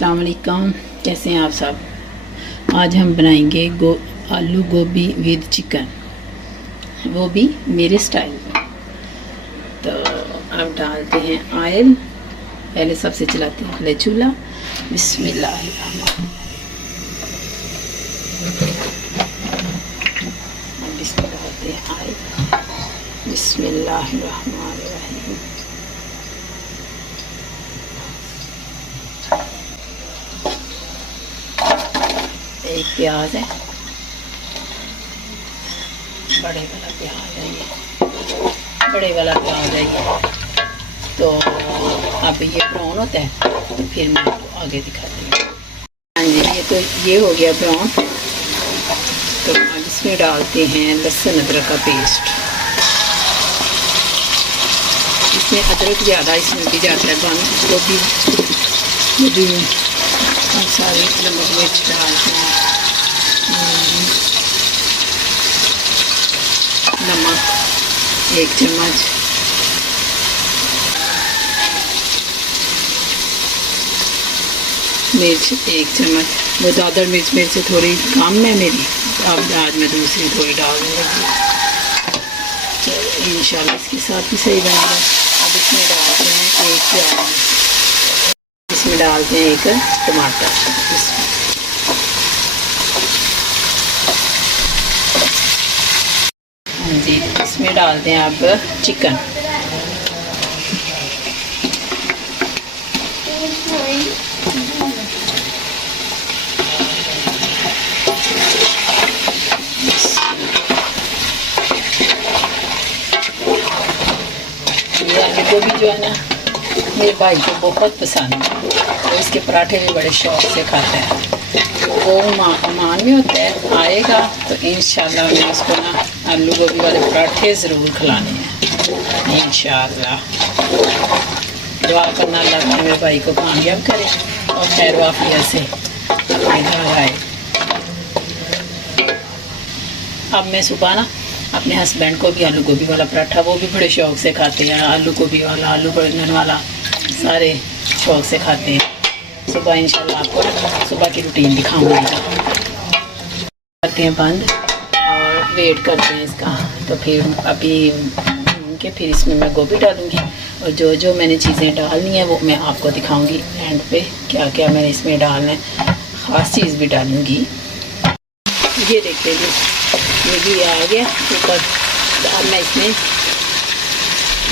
अस्सलाम वालेकुम, कैसे हैं आप सब। आज हम बनाएंगे आलू गोभी विद चिकन, वो भी मेरे स्टाइल में। तो अब डालते हैं ऑयल। पहले सबसे चलाते हैं पहले चूल्हा। बिस्मिल्लाह। इसमें डालते हैं ऑयल। बिस्मिल्लाहिर्रहमानिर्रहीम। एक प्याज है, बड़े वाला प्याज है ये, बड़े वाला प्याज है ये। तो अब ये ब्राउन होता है तो फिर मैं आपको आगे दिखाती हूँ। हाँ जी, ये तो ये हो गया ब्राउन। तो अब इसमें डालते हैं लहसुन अदरक का पेस्ट। इसमें अदरक ज़्यादा इसमें भी जाता है, गोभी में सारी नमक मिर्च डालते हैं। नमक 1 चम्मच, मिर्च 1 चम्मच। वो दादर मिर्च मेरे से थोड़ी कम है मेरी, अब आज मैं दूसरी थोड़ी डालने लगी। तो इंशाल्लाह इसके साथ भी सही बनेगा। अब इसमें डालते हैं 1 प्याज, इसमें डालते हैं 1 टमाटर। हाँ जी, इसमें डालते हैं अब चिकन। ये आलू गोभी जो है ना, मेरे भाई को बहुत पसंद है, तो इसके पराठे भी बड़े शौक से खाते हैं। वो ओमान में होता है, आएगा तो इंशाल्लाह मैं उसको ना आलू गोभी वाले पराठे ज़रूर खिलाने हैं इंशाल्लाह। दुआ करना अल्लाह ताला मेरे भाई को कामयाब करे और खैर वाफियत से अपने घर आए। अब मैं सुबह ना अपने हस्बैंड को भी आलू गोभी वाला पराठा, वो भी बड़े शौक से खाते हैं, आलू गोभी वाला, आलू बैंगन वाला, सारे शौक से खाते हैं। सुबह इंशाल्लाह आपको सुबह की रूटीन दिखाऊंगी। करते हैं बंद और वेट करते हैं इसका। तो फिर अभी के फिर इसमें मैं गोभी डालूंगी और जो जो मैंने चीज़ें डालनी है वो मैं आपको दिखाऊंगी एंड पे, क्या क्या मैंने इसमें डालना है, ख़ास चीज़ भी डालूंगी। ये देखिए जी, ये आ गया ऊपर। अब मैं इसमें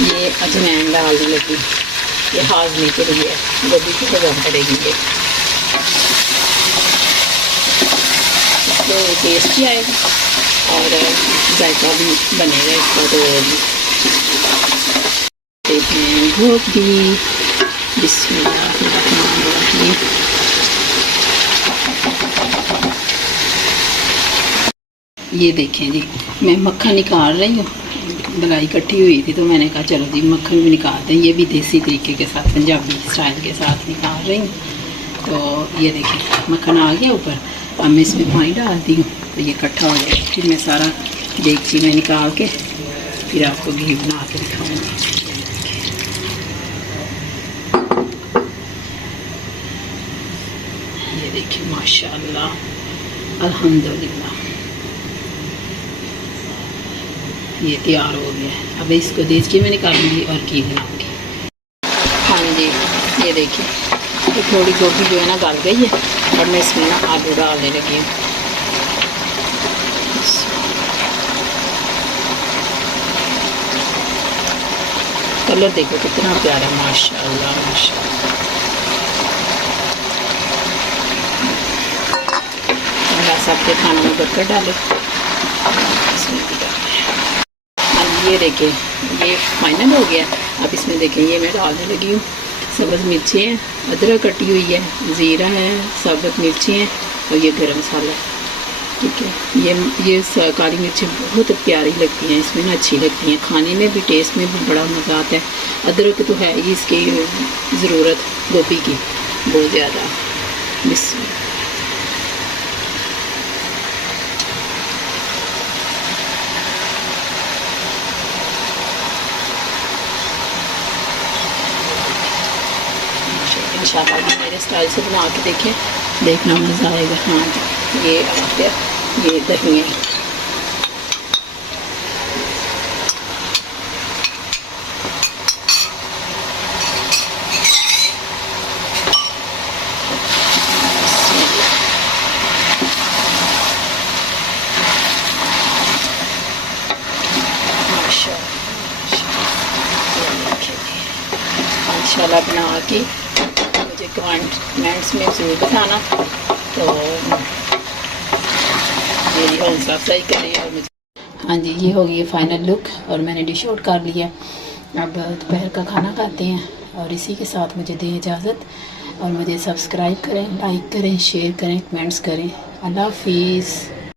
ये अजवाइन डालने लगी, ये हाजमे के लिए, गोभी की हजम करेगी ये, तो टेस्ट भी आएगा और जायका भी बनेगा इसका। तो देखते हैं गोभी। बिस्मिल्लाहिर्रहमानिर्रहीम। ये देखें जी, मैं मक्खन निकाल रही हूँ, मलाई इकट्ठी हुई थी तो मैंने कहा चलो जी मक्खन भी निकालते हैं। ये भी देसी तरीके के साथ, पंजाबी स्टाइल के साथ निकाल रही हूँ। तो ये देखिए मक्खन आ गया ऊपर। अब मैं इसमें पानी डालती हूँ तो ये इकट्ठा हो जाए, फिर मैं सारा देगची में निकाल के फिर आपको घी बना के दिखाऊँगी। ये देखिए माशाल्लाह, अल्हम्दुलिल्लाह, ये तैयार हो गया है। अब इसको देगची में निकालूंगी और घी बनाऊंगी। हाँ जी, ये देखिए तो थोड़ी गोभी जो है ना गल गई है और मैं इसमें ना आलू डालने लगी हूँ। कलर देखो कितना प्यारा, माशाल्लाह माशाल्लाह। अल्लाह सबके खानों में बरकत डाले। ये देखिए ये फाइनल हो गया। अब इसमें देखें ये मैं डालने लगी हूँ सब्ज़ मिर्ची हैं, अदरक कटी हुई है, ज़ीरा है, साबुत मिर्ची हैं और ये गरम मसाला है। ठीक है, ये काली मिर्चें बहुत प्यारी लगती हैं, इसमें ना अच्छी लगती हैं, खाने में भी टेस्ट में भी बड़ा मज़ा आता है। अदरक तो है ही इसकी ज़रूरत गोभी की बहुत ज़्यादा। बिस्मिल्लाह। इंशाल्लाह भी मेरे स्टाइल से बना के देखें, देखना मज़ा आएगा। हाँ जी, ये आ गया, ये दही है। इंशाल्लाह बना के मुझे कमेंट्स में ज़रूर बताना, तो मेरी हौसला अफजाई करें। और मुझे हाँ जी, ये हो गई फाइनल लुक और मैंने डिश आउट कर लिया। अब दोपहर का खाना खाते हैं और इसी के साथ मुझे दें इजाज़त, और मुझे सब्सक्राइब करें, लाइक करें, शेयर करें, कमेंट्स करें। अल्लाह हाफिज़।